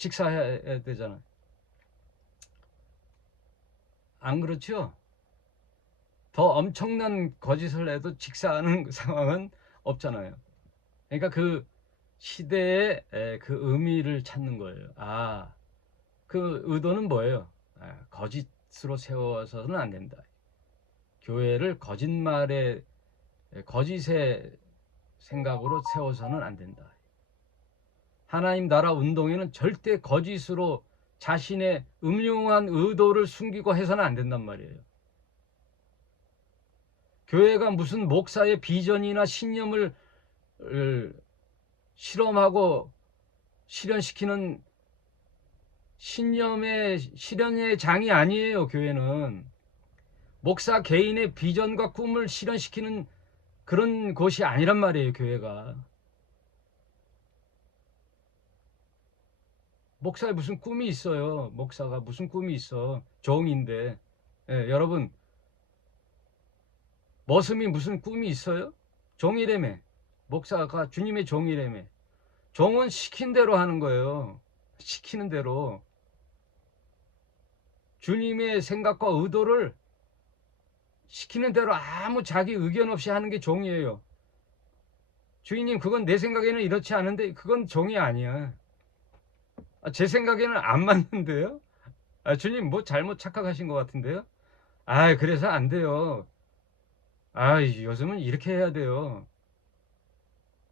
직사해야 되잖아요. 안 그렇죠? 더 엄청난 거짓을 해도 직사하는 상황은 없잖아요. 그러니까 그 시대의 그 의미를 찾는 거예요. 그 의도는 뭐예요? 거짓으로 세워서는 안 된다. 교회를 거짓의 생각으로 세워서는 안 된다. 하나님 나라 운동에는 절대 거짓으로 자신의 음흉한 의도를 숨기고 해서는 안 된단 말이에요. 교회가 무슨 목사의 비전이나 신념을 실험하고 실현시키는 실현의 장이 아니에요. 교회는 목사 개인의 비전과 꿈을 실현시키는 그런 곳이 아니란 말이에요. 교회가 목사에 무슨 꿈이 있어요. 목사가 무슨 꿈이 있어. 종인데. 여러분 머슴이 무슨 꿈이 있어요? 종이라며. 목사가 주님의 종이라며. 종은 시킨 대로 하는 거예요. 시키는 대로. 주님의 생각과 의도를 시키는 대로 아무 자기 의견 없이 하는 게 종이에요. 주인님, 그건 내 생각에는 이렇지 않은데 그건 종이 아니야. 제 생각에는 안 맞는데요? 주님 뭐 잘못 착각하신 것 같은데요? 그래서 안 돼요. 요즘은 이렇게 해야 돼요.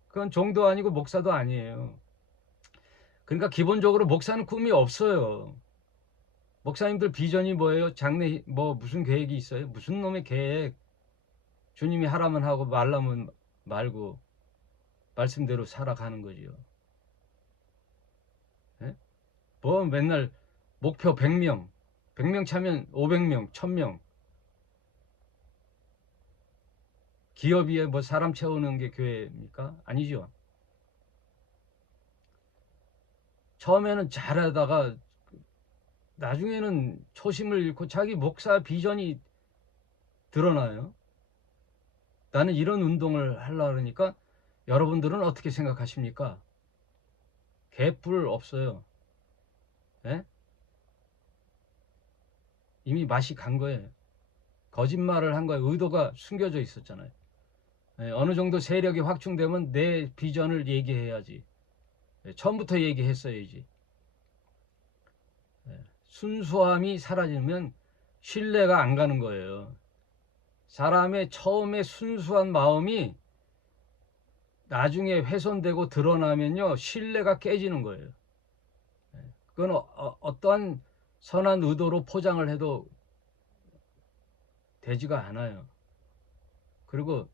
그건 종도 아니고 목사도 아니에요. 그러니까 기본적으로 목사는 꿈이 없어요. 목사님들 비전이 뭐예요? 장래 뭐 무슨 계획이 있어요? 무슨 놈의 계획? 주님이 하라면 하고 말라면 말고 말씀대로 살아가는 거지요. 예? 뭐 맨날 목표 100명, 100명 차면 500명, 1000명. 기업이 뭐 사람 채우는 게 교회입니까? 아니죠. 처음에는 잘하다가 나중에는 초심을 잃고 자기 목사 비전이 드러나요. 나는 이런 운동을 하려고 그러니까 여러분들은 어떻게 생각하십니까? 개뿔 없어요. 예? 이미 맛이 간 거예요. 거짓말을 한 거예요. 의도가 숨겨져 있었잖아요. 어느 정도 세력이 확충되면 내 비전을 얘기해야지. 처음부터 얘기했어야지. 순수함이 사라지면 신뢰가 안 가는 거예요. 사람의 처음에 순수한 마음이 나중에 훼손되고 드러나면요, 신뢰가 깨지는 거예요. 그건 어떠한 선한 의도로 포장을 해도 되지가 않아요. 그리고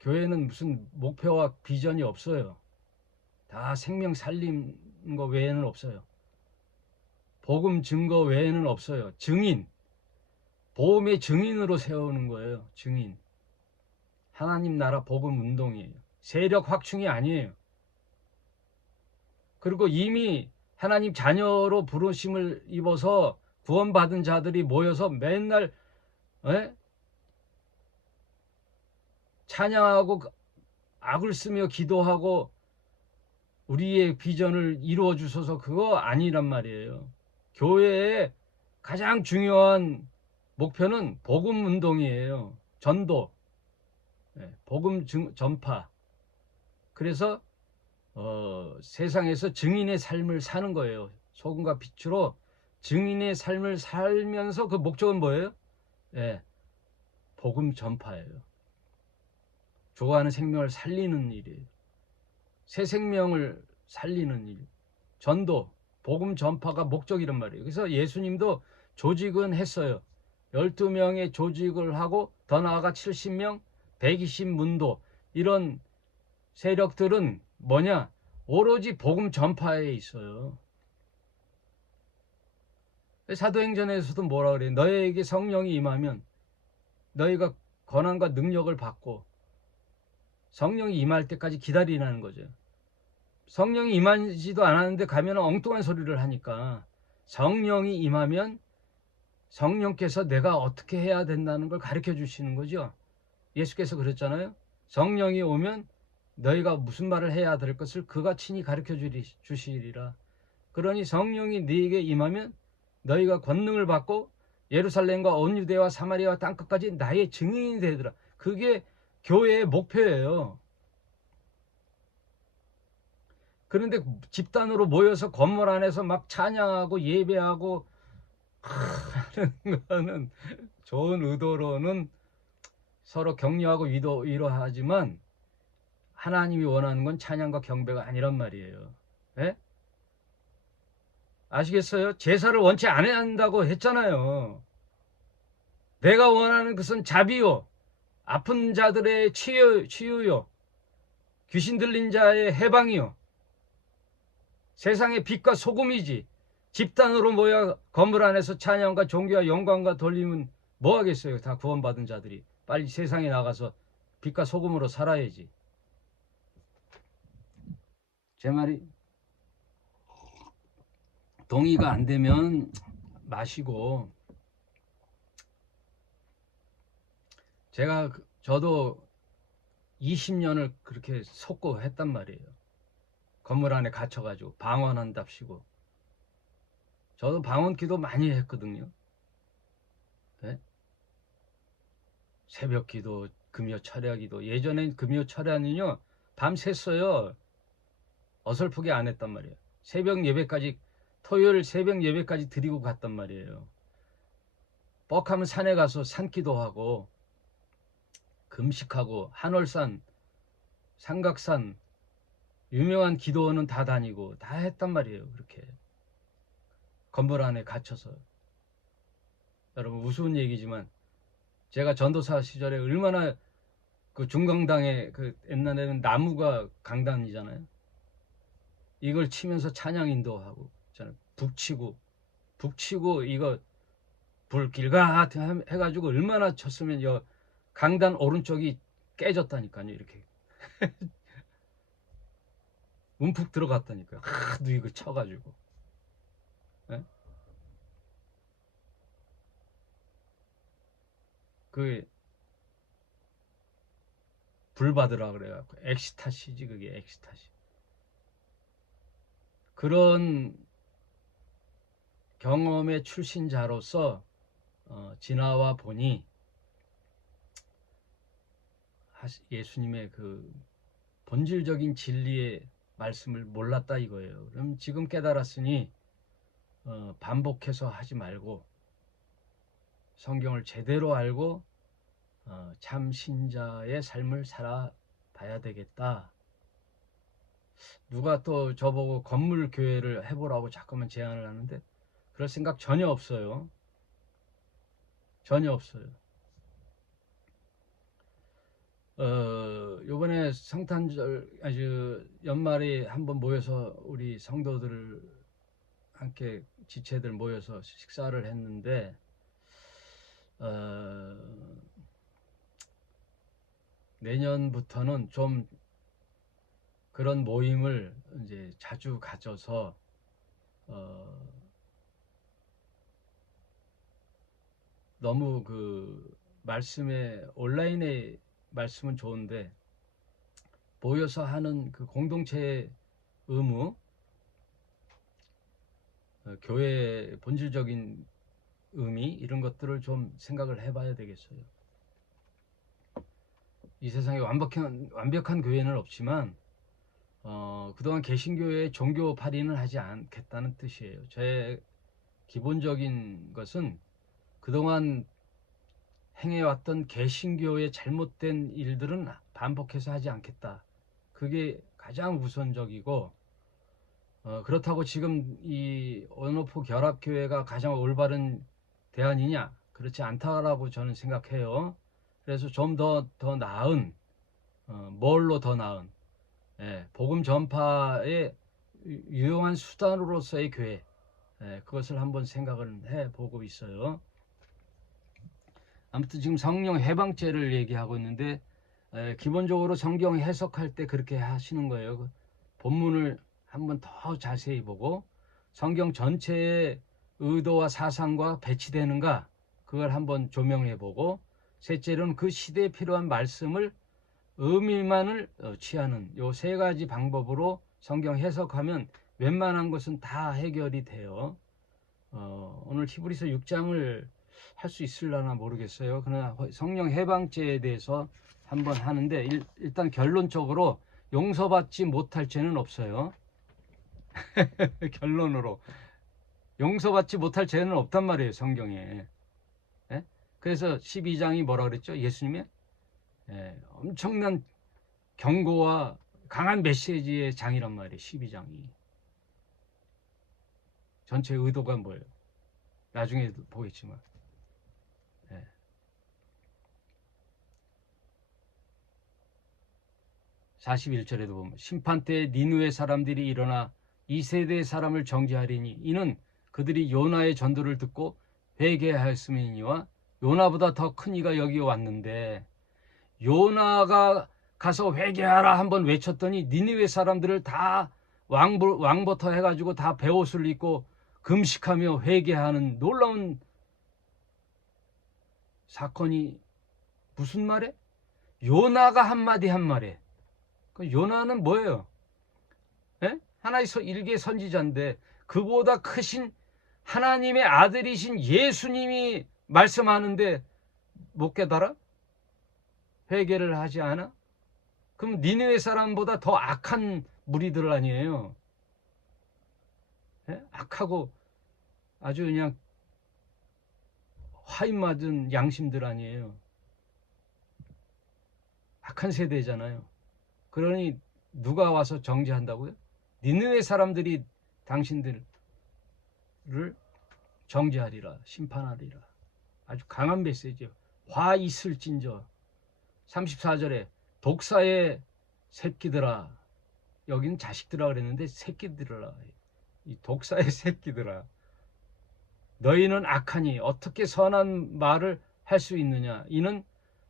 교회는 무슨 목표와 비전이 없어요. 다 생명 살린 거 외에는 없어요. 복음 증거 외에는 없어요. 증인, 복음의 증인으로 세우는 거예요. 증인. 하나님 나라 복음 운동이에요. 세력 확충이 아니에요. 그리고 이미 하나님 자녀로 부르심을 입어서 구원받은 자들이 모여서 맨날 찬양하고 악을 쓰며 기도하고 우리의 비전을 이루어 주소서, 그거 아니란 말이에요. 교회의 가장 중요한 목표는 복음 운동이에요. 전도, 복음 전파. 그래서 세상에서 증인의 삶을 사는 거예요. 소금과 빛으로 증인의 삶을 살면서 그 목적은 뭐예요? 복음 전파예요. 죽어가는 생명을 살리는 일이에요. 새 생명을 살리는 일. 전도, 복음 전파가 목적이란 말이에요. 그래서 예수님도 조직은 했어요. 12명의 조직을 하고 더 나아가 70명, 120문도 이런 세력들은 뭐냐? 오로지 복음 전파에 있어요. 사도행전에서도 뭐라 그래요? 너희에게 성령이 임하면 너희가 권한과 능력을 받고, 성령이 임할 때까지 기다리라는 거죠. 성령이 임하지도 않았는데 가면 엉뚱한 소리를 하니까, 성령이 임하면 성령께서 내가 어떻게 해야 된다는 걸 가르쳐 주시는 거죠. 예수께서 그랬잖아요. 성령이 오면 너희가 무슨 말을 해야 될 것을 그가 친히 가르쳐 주시리라. 그러니 성령이 너희에게 임하면 너희가 권능을 받고 예루살렘과 온 유대와 사마리아와 땅끝까지 나의 증인이 되더라. 그게 교회의 목표예요. 그런데 집단으로 모여서 건물 안에서 막 찬양하고 예배하고 하는 거는 좋은 의도로는 서로 격려하고 위로하지만 하나님이 원하는 건 찬양과 경배가 아니란 말이에요. 예? 아시겠어요? 제사를 원치 않아야 한다고 했잖아요. 내가 원하는 것은 자비요, 아픈 자들의 치유요, 귀신 들린 자의 해방이요, 세상의 빛과 소금이지. 집단으로 모여 건물 안에서 찬양과 종교와 영광과 돌림은 뭐 하겠어요? 다 구원받은 자들이 빨리 세상에 나가서 빛과 소금으로 살아야지. 제 말이 동의가 안 되면 마시고, 저도 20년을 그렇게 속고 했단 말이에요. 건물 안에 갇혀가지고 방언한답시고. 저도 방언 기도 많이 했거든요. 네? 새벽 기도, 금요 철야 기도. 예전엔 금요 철야는요 밤 샜어요. 어설프게 안 했단 말이에요. 새벽 예배까지, 토요일 새벽 예배까지 드리고 갔단 말이에요. 뻑하면 산에 가서 산기도하고 금식하고 한월산, 삼각산 유명한 기도원은 다 다니고 다 했단 말이에요. 그렇게 건물 안에 갇혀서. 여러분 우스운 얘기지만 제가 전도사 시절에 얼마나 그 중강당에 그 옛날에는 나무가 강단이잖아요. 이걸 치면서 찬양 인도하고 북치고 이거 불길가 해가지고 얼마나 쳤으면 여 강단 오른쪽이 깨졌다니까요. 이렇게 움푹 들어갔다니까요. 하도 이거 쳐가지고. 예? 그 불 받으라 그래갖고 엑스타시지, 그게 엑스타시. 그런 경험의 출신자로서 지나와 보니 예수님의 그 본질적인 진리의 말씀을 몰랐다 이거예요. 그럼 지금 깨달았으니 반복해서 하지 말고 성경을 제대로 알고 참 신자의 삶을 살아봐야 되겠다. 누가 또 저보고 건물 교회를 해보라고 자꾸만 제안을 하는데 그럴 생각 전혀 없어요. 전혀 없어요. 요번에 성탄절 아주 연말에 한번 모여서 우리 성도들 함께 지체들 모여서 식사를 했는데 내년부터는 좀 그런 모임을 이제 자주 가져서 너무 그 말씀에 온라인의 말씀은 좋은데 모여서 하는 그 공동체의 의무, 교회의 본질적인 의미 이런 것들을 좀 생각을 해봐야 되겠어요. 이 세상에 완벽한 교회는 없지만 그동안 개신교회의 종교팔이는 하지 않겠다는 뜻이에요. 제 기본적인 것은 그동안 행해왔던 개신교의 잘못된 일들은 반복해서 하지 않겠다. 그게 가장 우선적이고 그렇다고 지금 이 온오프 결합교회가 가장 올바른 대안이냐? 그렇지 않다라고 저는 생각해요. 그래서 좀 더 나은, 뭘로 더 나은, 복음 전파의 유용한 수단으로서의 교회, 그것을 한번 생각을 해보고 있어요. 아무튼 지금 성령 해방죄를 얘기하고 있는데 기본적으로 성경 해석할 때 그렇게 하시는 거예요. 본문을 한번 더 자세히 보고 성경 전체의 의도와 사상과 배치되는가 그걸 한번 조명해 보고, 셋째로는 그 시대에 필요한 말씀을 의미만을 취하는 요 세 가지 방법으로 성경 해석하면 웬만한 것은 다 해결이 돼요. 오늘 히브리서 6장을 할 수 있을려나 모르겠어요. 그러나 성령 해방죄에 대해서 한번 하는데 일단 결론적으로 용서받지 못할 죄는 없어요. 결론으로 용서받지 못할 죄는 없단 말이에요, 성경에. 예? 그래서 12장이 뭐라 그랬죠? 예수님의 엄청난 경고와 강한 메시지의 장이란 말이에요. 12장이. 전체 의도가 뭐예요? 나중에 보겠지만. 41절에도 보면 심판 때 니느웨 사람들이 일어나 이 세대의 사람을 정죄하리니 이는 그들이 요나의 전도를 듣고 회개하였음이니와 요나보다 더 큰 이가 여기 왔는데, 요나가 가서 회개하라 한번 외쳤더니 니느웨 사람들을 다 왕부터 해가지고 다 베옷을 입고 금식하며 회개하는 놀라운 사건이 무슨 말에? 요나가 한마디 한 말에. 그 요나는 뭐예요? 에? 하나의 일개 선지자인데 그보다 크신 하나님의 아들이신 예수님이 말씀하는데 못 깨달아? 회개를 하지 않아? 그럼 니느웨 사람보다 더 악한 무리들 아니에요? 에? 악하고 아주 그냥 화인 맞은 양심들 아니에요? 악한 세대잖아요. 그러니 누가 와서 정죄한다고요? 니느웨 사람들이 당신들을 정죄하리라, 심판하리라. 아주 강한 메시지요. 화 있을진저. 34절에 독사의 새끼들아. 여기는 자식들아 그랬는데 새끼들아. 이 독사의 새끼들아. 너희는 악하니 어떻게 선한 말을 할 수 있느냐. 이는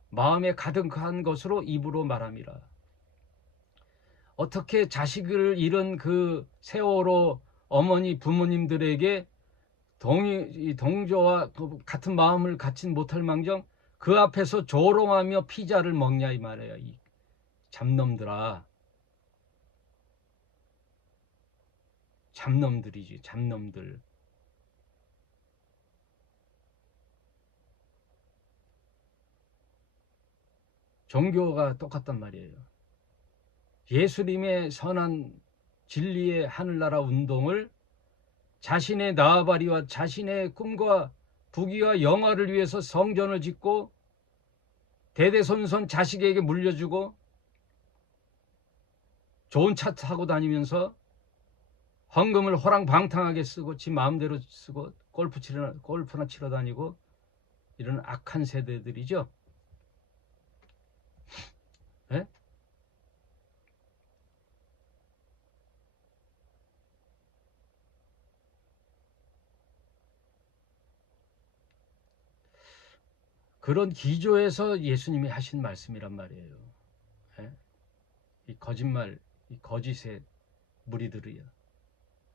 마음에 가득한 것으로 입으로 말함이라. 어떻게 자식을 잃은 그 세월호 어머니 부모님들에게 동조와 같은 마음을 갖진 못할 망정 그 앞에서 조롱하며 피자를 먹냐 이 말이에요. 이 잡놈들아. 잡놈들이지, 잡놈들. 종교가 똑같단 말이에요. 예수님의 선한 진리의 하늘나라 운동을 자신의 나아바리와 자신의 꿈과 부귀와 영화를 위해서 성전을 짓고 대대손손 자식에게 물려주고 좋은 차 타고 다니면서 헌금을 호랑방탕하게 쓰고 지 마음대로 쓰고 골프나 치러 다니고 이런 악한 세대들이죠. 네? 그런 기조에서 예수님이 하신 말씀이란 말이에요. 네? 이 거짓말, 이 거짓의 무리들이요.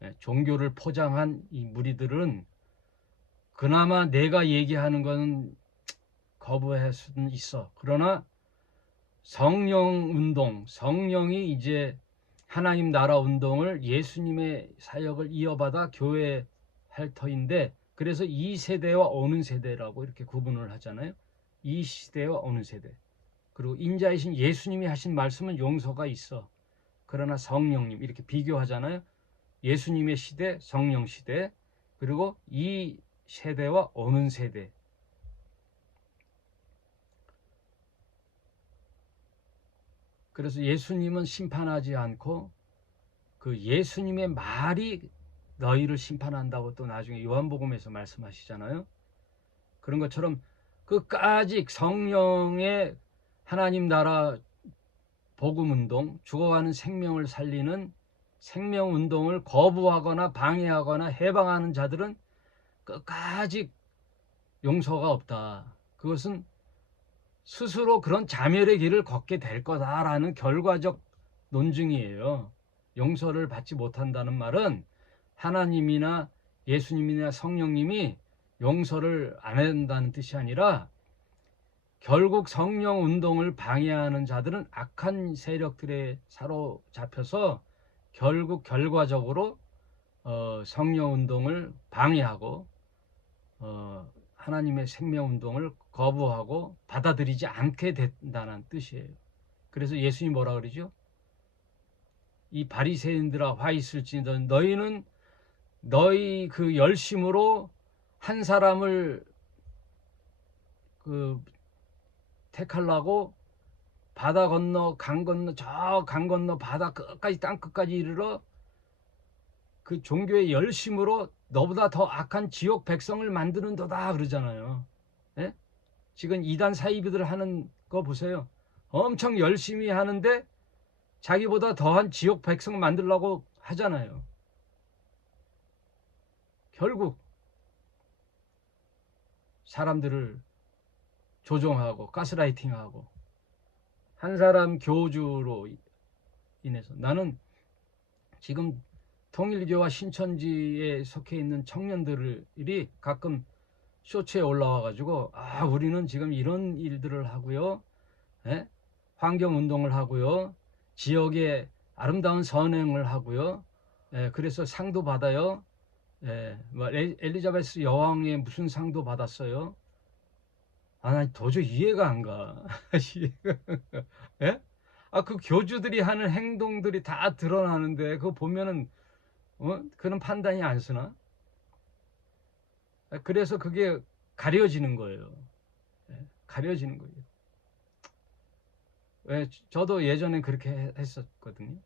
네? 종교를 포장한 이 무리들은 그나마 내가 얘기하는 건 거부할 수는 있어. 그러나 성령 운동, 성령이 이제 하나님 나라 운동을 예수님의 사역을 이어받아 교회 할 터인데, 그래서 이 세대와 오는 세대라고 이렇게 구분을 하잖아요. 이 시대와 오는 세대. 그리고 인자이신 예수님이 하신 말씀은 용서가 있어. 그러나 성령님 이렇게 비교하잖아요. 예수님의 시대, 성령 시대, 그리고 이 세대와 오는 세대. 그래서 예수님은 심판하지 않고 그 예수님의 말이 너희를 심판한다고 또 나중에 요한복음에서 말씀하시잖아요. 그런 것처럼 끝까지 성령의 하나님 나라 복음운동, 죽어가는 생명을 살리는 생명운동을 거부하거나 방해하거나 해방하는 자들은 끝까지 용서가 없다. 그것은 스스로 그런 자멸의 길을 걷게 될 거다라는 결과적 논증이에요. 용서를 받지 못한다는 말은 하나님이나 예수님이나 성령님이 용서를 안 한다는 뜻이 아니라 결국 성령 운동을 방해하는 자들은 악한 세력들에 사로잡혀서 결국 결과적으로 성령 운동을 방해하고 하나님의 생명 운동을 거부하고 받아들이지 않게 된다는 뜻이에요. 그래서 예수님이 뭐라 그러죠? 이 바리새인들아 화 있을지니라 너희는 너희 그 열심으로 한 사람을 그 택하려고 바다 건너 강 건너 저 강 건너 바다 끝까지 땅 끝까지 이르러 그 종교의 열심으로 너보다 더 악한 지옥 백성을 만드는도다 그러잖아요. 예? 지금 이단 사이비들 하는 거 보세요. 엄청 열심히 하는데 자기보다 더한 지옥 백성 만들려고 하잖아요. 결국 사람들을 조종하고 가스라이팅하고 한 사람 교주로 인해서 나는 지금 통일교와 신천지에 속해 있는 청년들이 가끔 쇼츠에 올라와 가지고 우리는 지금 이런 일들을 하고요. 예? 환경운동을 하고요. 지역에 아름다운 선행을 하고요. 예, 그래서 상도 받아요. 예, 뭐 엘리자베스 여왕의 무슨 상도 받았어요. 나 도저히 이해가 안 가. 예? 그 교주들이 하는 행동들이 다 드러나는데 그거 보면은 그런 판단이 안 쓰나? 그래서 그게 가려지는 거예요. 예, 가려지는 거예요. 왜 저도 예전엔 그렇게 했었거든요.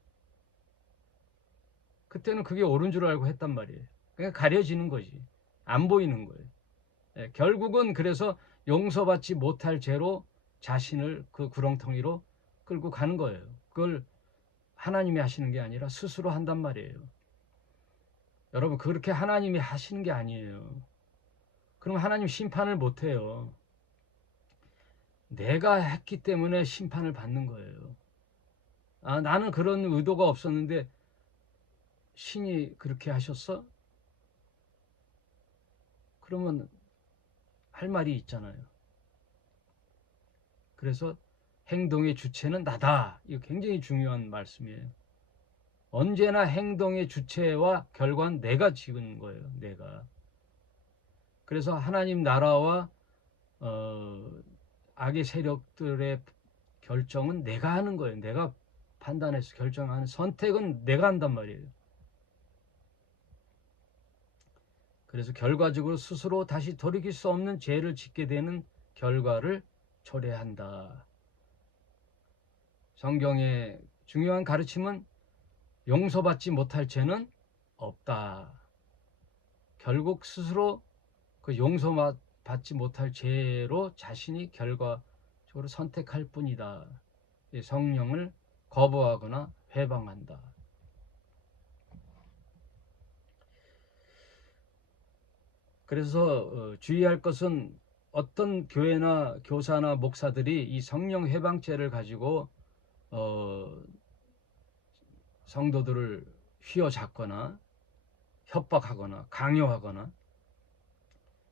그때는 그게 옳은 줄 알고 했단 말이에요. 그냥 가려지는 거지. 안 보이는 거예요. 예, 결국은 그래서 용서받지 못할 죄로 자신을 그 구렁텅이로 끌고 가는 거예요. 그걸 하나님이 하시는 게 아니라 스스로 한단 말이에요. 여러분 그렇게 하나님이 하시는 게 아니에요. 그럼 하나님 심판을 못 해요. 내가 했기 때문에 심판을 받는 거예요. 나는 그런 의도가 없었는데 신이 그렇게 하셨어? 그러면 할 말이 있잖아요. 그래서 행동의 주체는 나다. 이거 굉장히 중요한 말씀이에요. 언제나 행동의 주체와 결과는 내가 지은 거예요. 내가. 그래서 하나님 나라와 악의 세력들의 결정은 내가 하는 거예요. 내가 판단해서 결정하는 선택은 내가 한단 말이에요. 그래서 결과적으로 스스로 다시 돌이킬 수 없는 죄를 짓게 되는 결과를 초래한다. 성경의 중요한 가르침은 용서받지 못할 죄는 없다. 결국 스스로 그 용서받지 못할 죄로 자신이 결과적으로 선택할 뿐이다. 성령을 거부하거나 회방한다. 그래서 주의할 것은 어떤 교회나 교사나 목사들이 이 성령 회방죄를 가지고 성도들을 휘어잡거나 협박하거나 강요하거나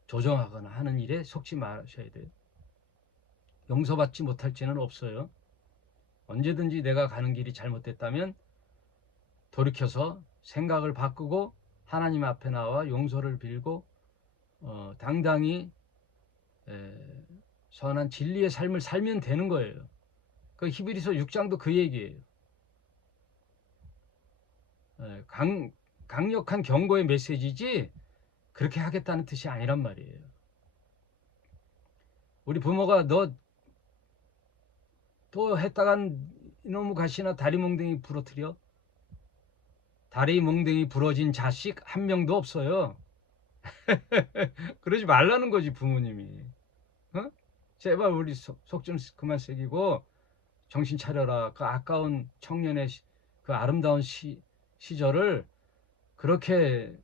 조정하거나 하는 일에 속지 마셔야 돼요. 용서받지 못할 죄는 없어요. 언제든지 내가 가는 길이 잘못됐다면 돌이켜서 생각을 바꾸고 하나님 앞에 나와 용서를 빌고 당당히 선한 진리의 삶을 살면 되는 거예요. 그 히브리서 6장도 그 얘기예요. 강력한 경고의 메시지지 그렇게 하겠다는 뜻이 아니란 말이에요. 우리 부모가 너 또 했다간 이놈의 가시나 다리 몽둥이 부러뜨려? 다리 몽둥이 부러진 자식 한 명도 없어요. 그러지 말라는 거지 부모님이. 제발 우리 속 좀 그만 새기고 정신 차려라. 그 아까운 청년의 그 아름다운 시절을 그렇게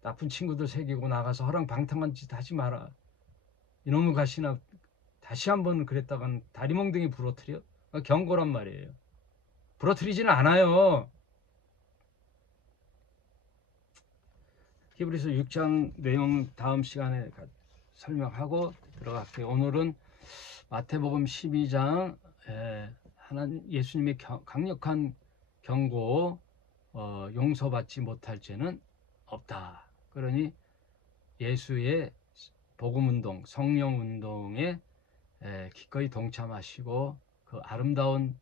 나쁜 친구들 새기고 나가서 허랑방탕한 짓 하지 마라. 이놈의 가시나 다시 한번 그랬다간 다리 몽둥이 부러뜨려? 경고란 말이에요. 부러뜨리지는 않아요. 히브리서 6장 내용 다음 시간에 설명하고 들어갈게요. 오늘은 마태복음 12장 예수님의 강력한 경고, 용서받지 못할 죄는 없다. 그러니 예수의 복음운동, 성령운동에 기꺼이 동참하시고 그 아름다운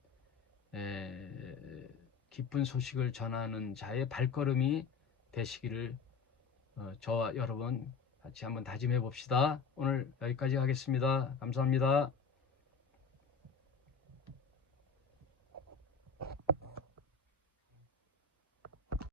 기쁜 소식을 전하는 자의 발걸음이 되시기를 저와 여러분 같이 한번 다짐해 봅시다. 오늘 여기까지 하겠습니다. 감사합니다.